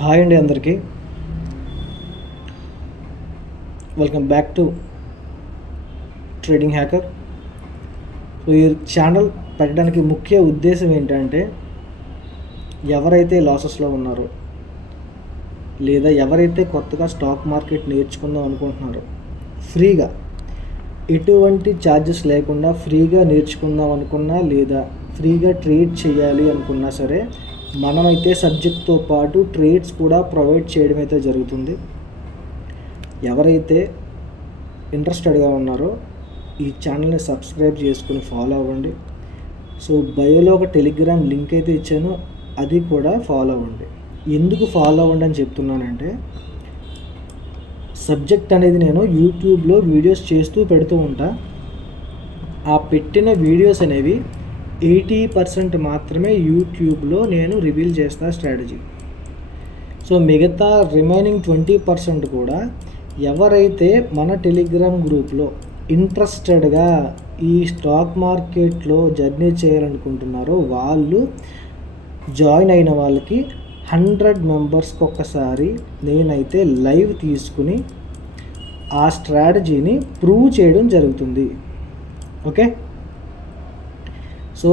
Hi అండి అందరికీ. Welcome back to trading hacker. So ఈ ఛానల్ పెట్టడానికి ముఖ్య ఉద్దేశం ఏంటంటే, ఎవరైతే లాసెస్లో ఉన్నారో లేదా ఎవరైతే కొత్తగా స్టాక్ మార్కెట్ నేర్చుకుందాం అనుకుంటున్నారో, ఫ్రీగా ఎటువంటి ఛార్జెస్ లేకుండా ఫ్రీగా నేర్చుకుందాం అనుకున్నా లేదా ఫ్రీగా ట్రేడ్ చేయాలి అనుకున్నా సరే, మనమైతే సబ్జెక్ట్తో పాటు ట్రేడ్స్ కూడా ప్రొవైడ్ చేయడం అయితే జరుగుతుంది. ఎవరైతే ఇంట్రెస్టెడ్గా ఉన్నారో ఈ ఛానల్ని సబ్స్క్రైబ్ చేసుకుని ఫాలో అవ్వండి. సో బయోలో ఒక టెలిగ్రామ్ లింక్ అయితే ఇచ్చాను, అది కూడా ఫాలో అవ్వండి. ఎందుకు ఫాలో అవ్వండి అని చెప్తున్నానంటే, సబ్జెక్ట్ అనేది నేను యూట్యూబ్లో వీడియోస్ చేస్తూ పెడుతూ ఉంటా. ఆ పెట్టిన వీడియోస్ అనేవి 80% మాత్రమే యూట్యూబ్లో నేను రివీల్ చేస్తా స్ట్రాటజీ. సో మిగతా రిమైనింగ్ 20% కూడా ఎవరైతే మన టెలిగ్రామ్ గ్రూప్లో ఇంట్రెస్టెడ్గా ఈ స్టాక్ మార్కెట్లో జర్నీ చేయాలనుకుంటున్నారో వాళ్ళు జాయిన్ అయిన వాళ్ళకి 100 మెంబర్స్కి ఒక్కసారి నేనైతే లైవ్ తీసుకుని ఆ స్ట్రాటజీని ప్రూవ్ చేయడం జరుగుతుంది. ఓకే, సో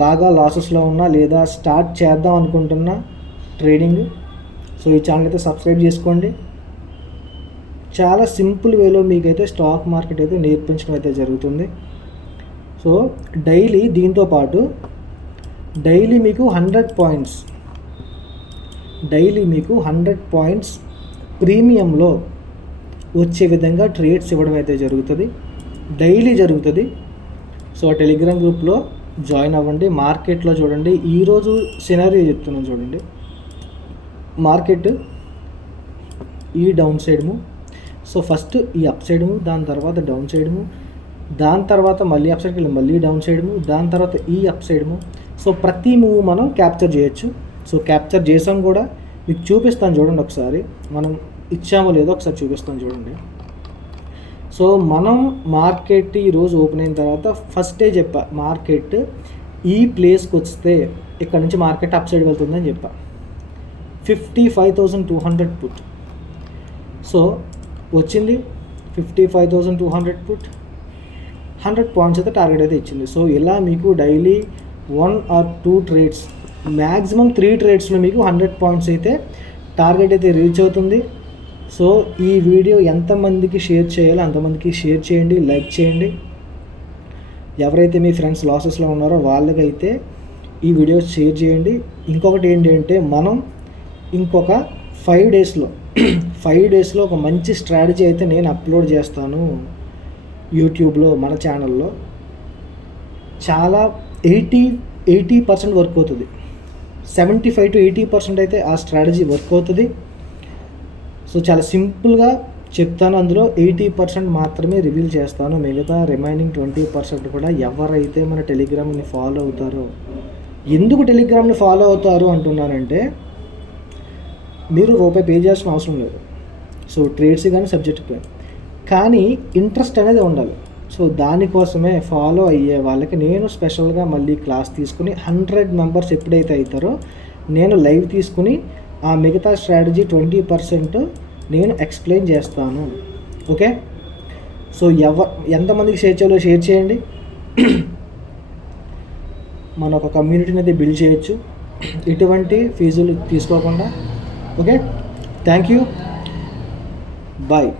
బాగా లాసెస్లో ఉన్నా లేదా స్టార్ట్ చేద్దాం అనుకుంటున్నా ట్రేడింగ్, సో ఈ ఛానల్ అయితే సబ్స్క్రైబ్ చేసుకోండి. చాలా సింపుల్ వేలో మీకైతే స్టాక్ మార్కెట్ అయితే నేర్పించడం అయితే జరుగుతుంది. సో డైలీ దీంతో పాటు డైలీ మీకు 100 పాయింట్స్ ప్రీమియంలో వచ్చే విధంగా ట్రేడ్స్ ఇవ్వడం అయితే జరుగుతుంది, డైలీ జరుగుతుంది. సో టెలిగ్రామ్ గ్రూప్లో జాయిన్ అవ్వండి. మార్కెట్లో చూడండి, ఈరోజు సినారియో చెప్తున్నాను చూడండి. మార్కెట్ ఈ down side move, so first ఈ అప్ సైడ్ మూవ్, దాని తర్వాత డౌన్ సైడ్ మూవ్, దాని తర్వాత మళ్ళీ అప్ సైడ్కి వెళ్ళి మళ్ళీ డౌన్ సైడ్ మూవ్, దాని తర్వాత ఈ అప్ సైడ్ మూవ్. సో ప్రతి మూవ్ మనం క్యాప్చర్ చేయొచ్చు. సో క్యాప్చర్ చేసాం కూడా, మీకు చూపిస్తాను చూడండి ఒకసారి, మనం ఇచ్చామో లేదో ఒకసారి చూపిస్తాను చూడండి. సో మనం మార్కెట్ ఈరోజు ఓపెన్ అయిన తర్వాత ఫస్టే చెప్పా, మార్కెట్ ఈ ప్లేస్కి వస్తే ఇక్కడ నుంచి మార్కెట్ అప్ సైడ్ వెళ్తుందని చెప్పా. 55,200 పుట్. సో వచ్చింది 55,200 పుట్, 100 పాయింట్స్ అయితే టార్గెట్ అయితే ఇచ్చింది. సో ఇలా మీకు డైలీ 1 or 2 ట్రేడ్స్, మ్యాక్సిమం 3 ట్రేడ్స్లో మీకు 100 పాయింట్స్ అయితే టార్గెట్ అయితే రీచ్ అవుతుంది. సో ఈ వీడియో ఎంతమందికి షేర్ చేయాలో అంతమందికి షేర్ చేయండి, లైక్ చేయండి. ఎవరైతే మీ ఫ్రెండ్స్ లాసెస్లో ఉన్నారో వాళ్ళకైతే ఈ వీడియో షేర్ చేయండి. ఇంకొకటి ఏంటంటే, మనం ఇంకొక 5 డేస్లో ఒక మంచి స్ట్రాటజీ అయితే నేను అప్లోడ్ చేస్తాను యూట్యూబ్లో మన ఛానల్లో. చాలా 80% వర్క్ అవుతుంది, 75 to 80% అయితే ఆ స్ట్రాటజీ వర్క్ అవుతుంది. సో చాలా సింపుల్గా చెప్తాను, అందులో 80% మాత్రమే రివీల్ చేస్తాను. మిగతా రిమైనింగ్ 20% కూడా ఎవరైతే మన టెలిగ్రామ్ని ఫాలో అవుతారో, ఎందుకు టెలిగ్రామ్ని ఫాలో అవుతారు అంటున్నానంటే, మీరు రూపాయి పే చేయాల్సిన అవసరం లేదు. సో ట్రేడ్స్ కానీ సబ్జెక్ట్ కానీ ఇంట్రెస్ట్ అనేది ఉండాలి. సో దానికోసమే ఫాలో అయ్యే వాళ్ళకి నేను స్పెషల్గా మళ్ళీ క్లాస్ తీసుకుని 100 మెంబర్స్ ఎప్పుడైతే అవుతారో నేను లైవ్ తీసుకుని ఆ మిగతా స్ట్రాటజీ 20% నేను ఎక్స్ప్లెయిన్ చేస్తాను. ఓకే, సో ఎంతమందికి షేర్ చేయాలో షేర్ చేయండి. మన ఒక కమ్యూనిటీని అయితే బిల్డ్ చేయొచ్చు ఎటువంటి ఫీజులు తీసుకోకుండా. Okay, thank you, bye.